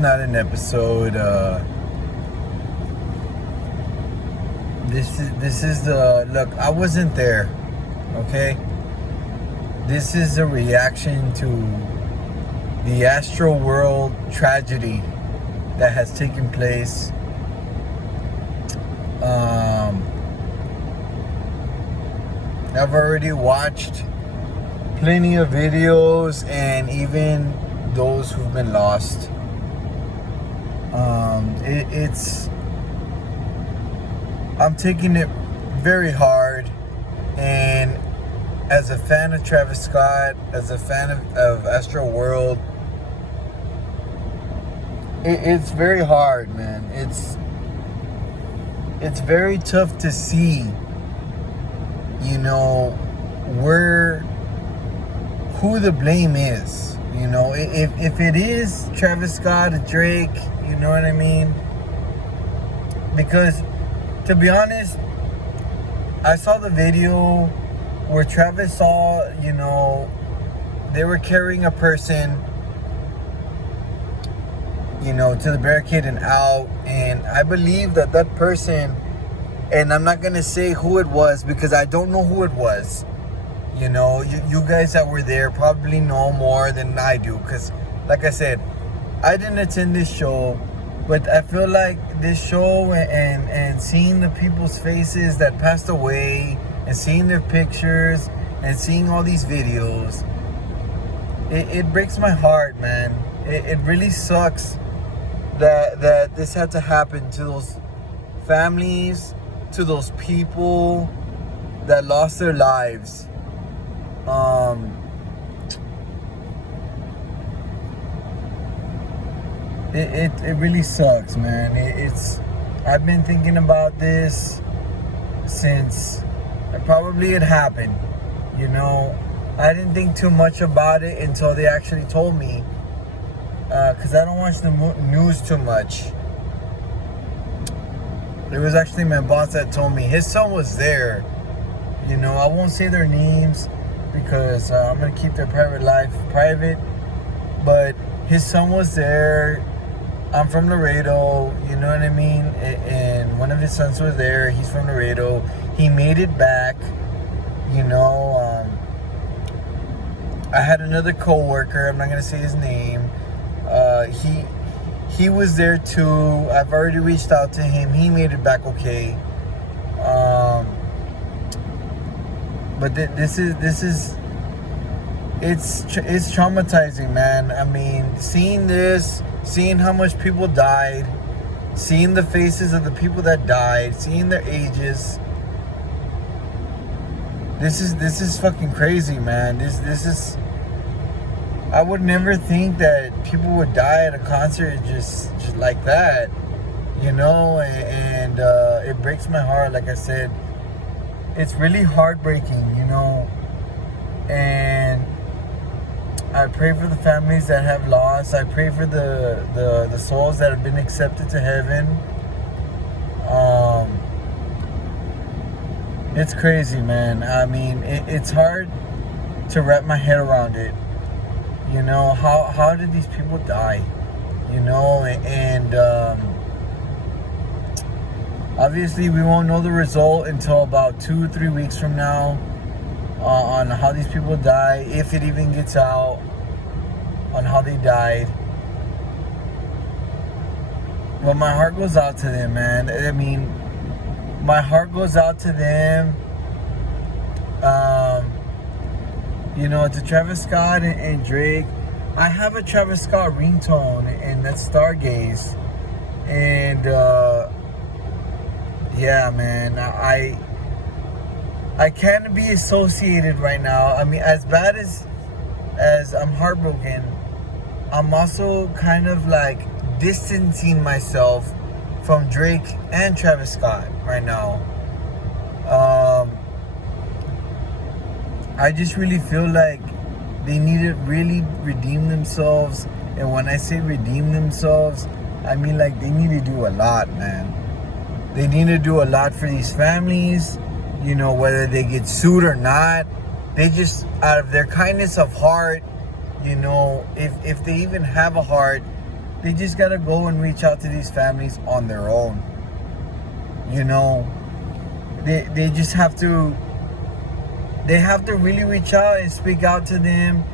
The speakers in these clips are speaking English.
not an episode. This is the look. I wasn't there. Okay. This is a reaction to the Astroworld tragedy that has taken place. I've already watched plenty of videos and even those who've been lost. I'm taking it very hard, and as a fan of Travis Scott, as a fan of Astroworld, it's very hard, man. It's very tough to see, you know, who the blame is. You know, if it is Travis Scott or Drake, you know what I mean? Because, to be honest, I saw the video where Travis saw, you know, they were carrying a person, you know, to the barricade and out. And I believe that person, and I'm not going to say who it was because I don't know who it was. You know, you guys that were there probably know more than I do. Because, like I said, I didn't attend this show. But I feel like this show and seeing the people's faces that passed away and seeing their pictures and seeing all these videos, it breaks my heart, man. It really sucks that this had to happen to those families, to those people that lost their lives. It really sucks, man. I've been thinking about this since probably it happened. You know, I didn't think too much about it until they actually told me. Because I don't watch the news too much. It was actually my boss that told me. His son was there. You know, I won't say their names because I'm going to keep their private life private. But his son was there. I'm from Laredo, you know what I mean? And one of his sons was there. He's from Laredo. He made it back. You know, I had another co-worker. I'm not going to say his name. He was there too. I've already reached out to him. He made it back okay. But this is it's traumatizing, man. I mean, seeing this, seeing how much people died, seeing the faces of the people that died, seeing their ages. This is fucking crazy, man. This is. I would never think that people would die at a concert just like that, you know. And it breaks my heart. Like I said, it's really heartbreaking, you know. And I pray for the families that have lost. I pray for the souls that have been accepted to heaven. It's crazy, man. I mean, it's hard to wrap my head around it. You know, how did these people die? You know, and obviously we won't know the result until about 2 or 3 weeks from now. On how these people die, if it even gets out, on how they died. But my heart goes out to them, man. I mean, my heart goes out to them. You know, to Travis Scott and Drake. I have a Travis Scott ringtone, and that's Stargaze. And yeah, man, I can't be associated right now. I mean, as bad as I'm heartbroken, I'm also kind of like distancing myself from Drake and Travis Scott right now. I just really feel like they need to really redeem themselves. And when I say redeem themselves, I mean like they need to do a lot, man. They need to do a lot for these families. You know, whether they get sued or not, they just, out of their kindness of heart, you know, if they even have a heart, they just gotta go and reach out to these families on their own. You know, they just have to, they have to really reach out and speak out to them,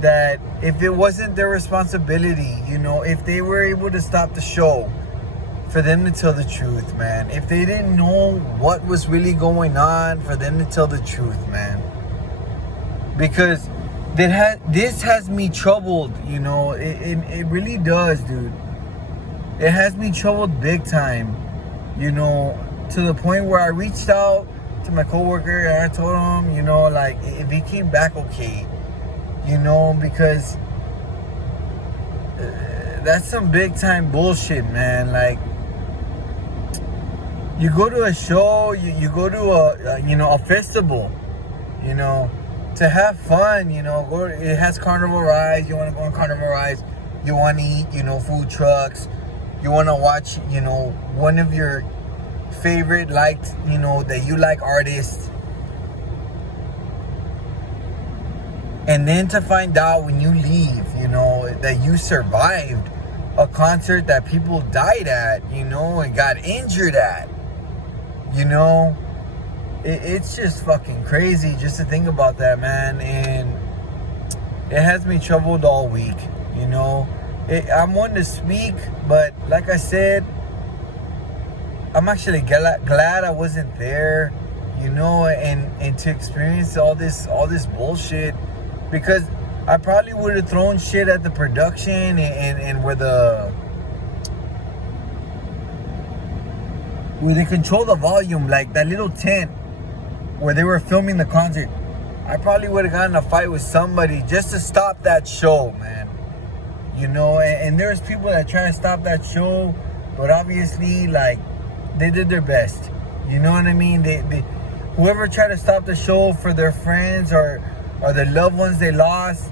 that if it wasn't their responsibility, you know, if they were able to stop the show, for them to tell the truth, man. If they didn't know what was really going on, for them to tell the truth, man. Because this has me troubled, you know. It really does, dude. It has me troubled big time, you know, to the point where I reached out to my coworker and I told him, you know, like, if he came back okay, you know, because that's some big time bullshit, man. Like, you go to a show, you go to a festival, you know, to have fun, you know. It has carnival rides. You want to go on carnival rides. You want to eat, you know, food trucks. You want to watch, you know, one of your favorite liked, you know, that you like artists. And then to find out when you leave, you know, that you survived a concert that people died at, you know, and got injured at. You know, it's just fucking crazy just to think about that, man. And it has me troubled all week, you know. I'm one to speak, but like I said, I'm actually glad I wasn't there, you know, and to experience all this bullshit, because I probably would have thrown shit at the production and where they control the volume, like that little tent where they were filming the concert. I probably would have gotten in a fight with somebody just to stop that show, man. You know, and there's people that try to stop that show, but obviously, like, they did their best. You know what I mean? They whoever tried to stop the show for their friends or their loved ones they lost,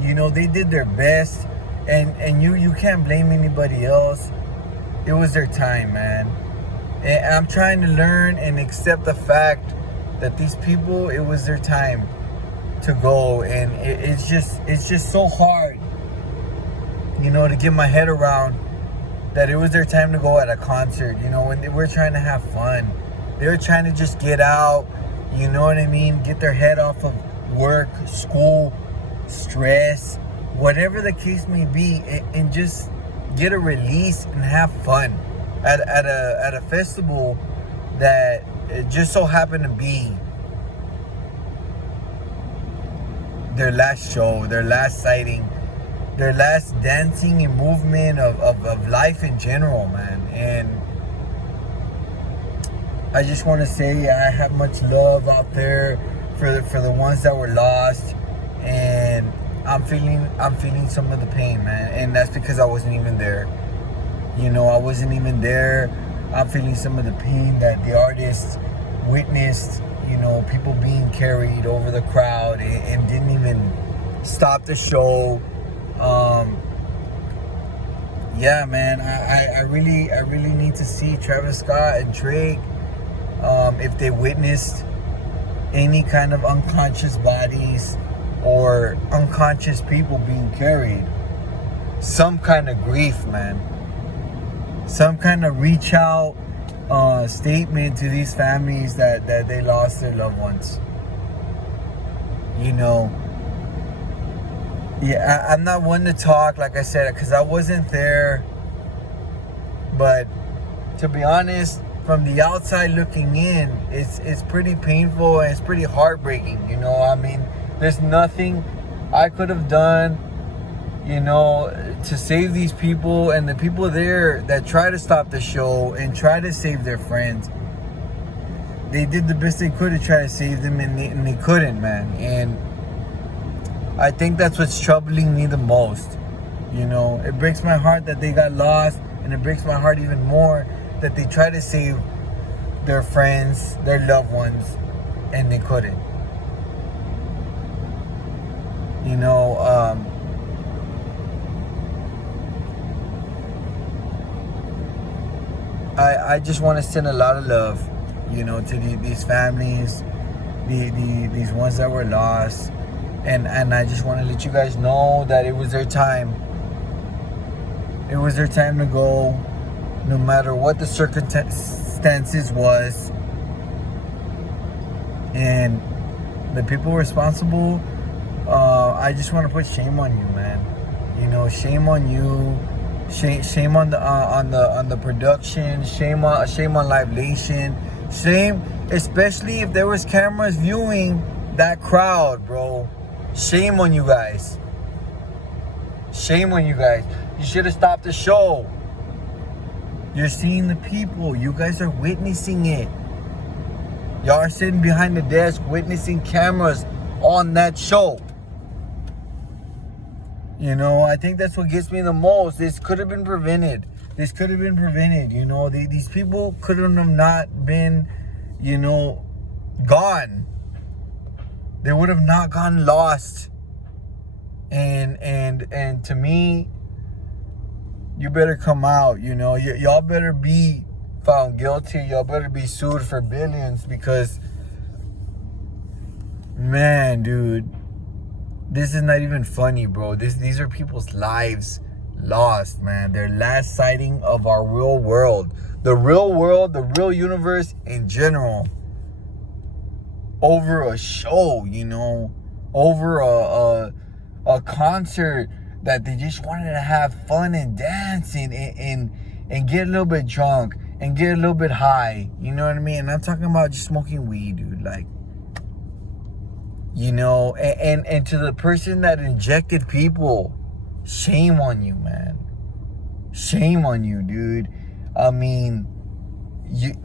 you know, they did their best, and you can't blame anybody else. It was their time, man. And I'm trying to learn and accept the fact that these people, it was their time to go. And it's just so hard, you know, to get my head around that it was their time to go at a concert, you know, when they were trying to have fun. They were trying to just get out, you know what I mean? Get their head off of work, school, stress, whatever the case may be, and just get a release and have fun at a festival that it just so happened to be their last show, their last sighting, their last dancing and movement of life in general, man. And I just want to say I have much love out there for the ones that were lost, and I'm feeling some of the pain, man. And that's because I wasn't even there. You know, I wasn't even there. I'm feeling some of the pain that the artists witnessed, you know, people being carried over the crowd and didn't even stop the show. Yeah, man, I really need to see Travis Scott and Drake, if they witnessed any kind of unconscious bodies or unconscious people being carried. Some kind of grief, man. Some kind of reach out statement to these families that they lost their loved ones. You know, yeah, I'm not one to talk, like I said, because I wasn't there. But to be honest, from the outside looking in, it's pretty painful and it's pretty heartbreaking. You know, I mean, there's nothing I could have done, you know, to save these people, and the people there that try to stop the show and try to save their friends. They did the best they could to try to save them, and they couldn't, man. And I think that's what's troubling me the most. You know, it breaks my heart that they got lost, and it breaks my heart even more that they try to save their friends, their loved ones, and they couldn't. You know, I just want to send a lot of love, you know, to these families, these ones that were lost, and I just want to let you guys know that it was their time. It was their time to go, no matter what the circumstances was. And the people responsible, I just want to put shame on you, man. You know, shame on you. Shame on the production. Shame on Live Nation. Shame, especially if there was cameras viewing that crowd, bro. Shame on you guys. Shame on you guys. You should have stopped the show. You're seeing the people. You guys are witnessing it. Y'all are sitting behind the desk witnessing cameras on that show. You know, I think that's what gets me the most. This could have been prevented. You know, these people could have not been, you know, gone. They would have not gone lost. And to me, you better come out. You know, y'all better be found guilty. Y'all better be sued for billions, because, man, dude, this is not even funny, bro. These are people's lives lost, man. Their last sighting of our real world. The real world, the real universe in general. Over a show, you know. Over a concert that they just wanted to have fun and dance and get a little bit drunk and get a little bit high. You know what I mean? And I'm talking about just smoking weed, dude. Like, you know, and to the person that injected people, shame on you, man. Shame on you, dude. I mean,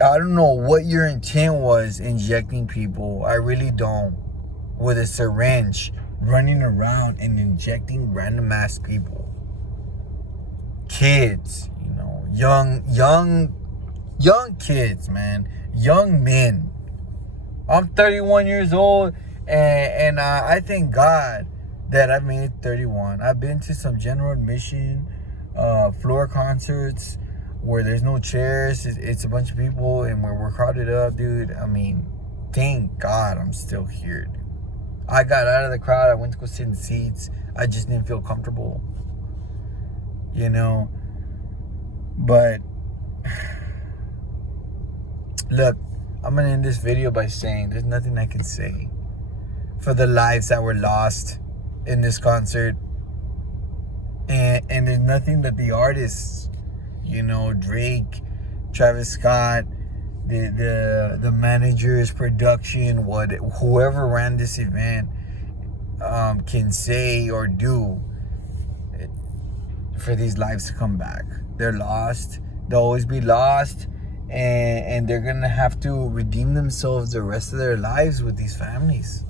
I don't know what your intent was injecting people. I really don't. With a syringe, running around and injecting random ass people. Kids, you know, young kids, man. Young men. I'm 31 years old, and I thank God that I've made 31. I've been to some general admission floor concerts where there's no chairs. It's a bunch of people, and where we're crowded up, dude. I mean, thank God I'm still here, dude. I got out of the crowd. I went to go sit in seats. I just didn't feel comfortable, you know. But look, I'm gonna end this video by saying there's nothing I can say for the lives that were lost in this concert, and there's nothing that the artists, you know, Drake, Travis Scott, the managers, production, whoever ran this event can say or do for these lives to come back. They're lost. They'll always be lost, and they're gonna have to redeem themselves the rest of their lives with these families.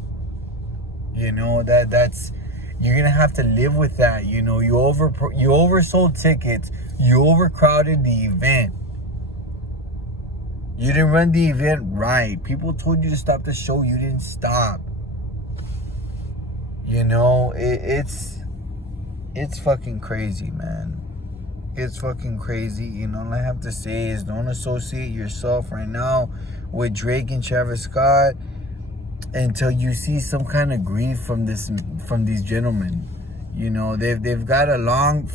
You know, that's you're gonna have to live with that. You know, you oversold tickets, you overcrowded the event. You didn't run the event right. People told you to stop the show. You didn't stop. You know, it's fucking crazy, man. It's fucking crazy. You know, all I have to say is don't associate yourself right now with Drake and Travis Scott until you see some kind of grief from these gentlemen. You know, they've got a long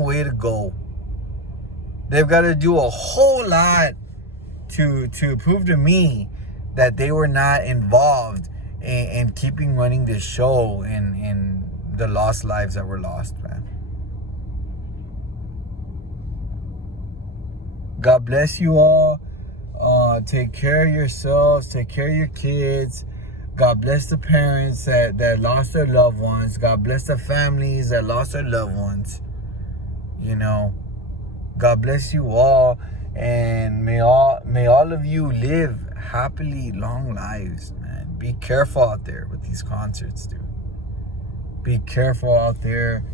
way to go. They've got to do a whole lot to prove to me that they were not involved in keeping running this show and the lost lives that were lost, man. God bless you all. Take care of yourselves. Take care of your kids. God bless the parents that lost their loved ones. God bless the families that lost their loved ones. You know, God bless you all, and may all of you live happily long lives, man. Be careful out there with these concerts, dude. Be careful out there.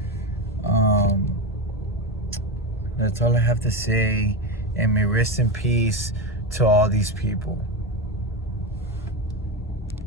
That's all I have to say, and may rest in peace to all these people.